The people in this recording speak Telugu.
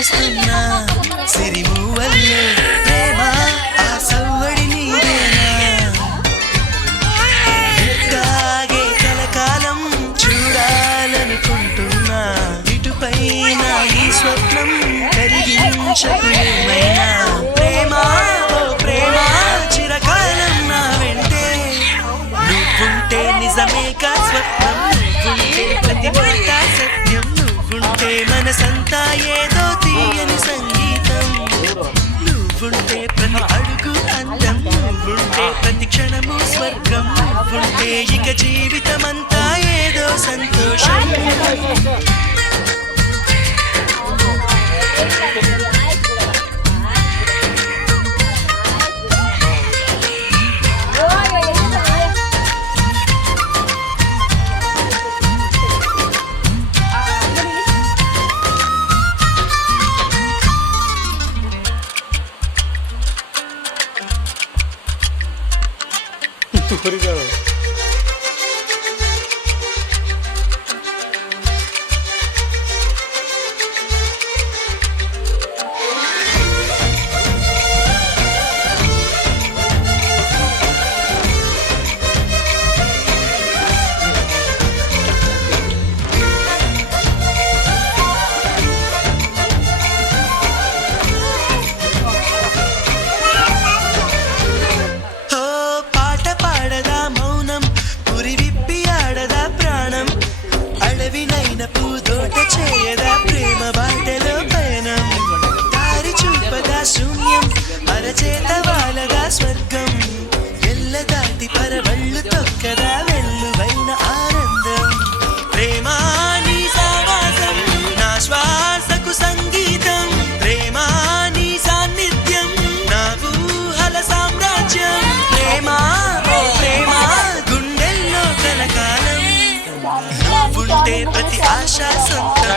చేస్తున్నా సిరిమూవల్లో ప్రేమ ఆ సవ్వడి నీదేనా ఇట్టాగే కలకాలం చూడాలనుకుంటున్నా ఇటుపైన ఈ స్వప్నం కరిగించకు ఏమైనా ప్రేమ ఓ ప్రేమ చిరకాలం నా వెంటే నువ్వుంటే నిజమేగా స్వప్నం నువ్వుంటే ప్రతి మాట సత్యం నువ్వుంటే మనసంతా ఏదో తీయని సంగీతం నువ్వుంటే ప్రతి అడుగు అందం నువ్వుంటే ప్రతి క్షణము స్వర్గం నువ్వుంటే ఇక జీవితమంతా ఏదో సంతోషం పూదోట చేయదా ప్రేమ బాటలో పయనం దారి చూపదా శూన్యం అరచేత వాలదా స్వర్గం ఎల్ల దాటి పరవళ్ళు తొక్కదా వెల్లువైన ఆనందం ప్రేమ నీ సావాసం నా శ్వాసకు సంగీతం ప్రేమ నీ సాన్నిధ్యం నా ఊహల సామ్రాజ్యం ప్రేమ ఓ ప్రేమ గుండెల్లో కలకాలం నువ్వుంటే ప్రతి ఆశ సొంతం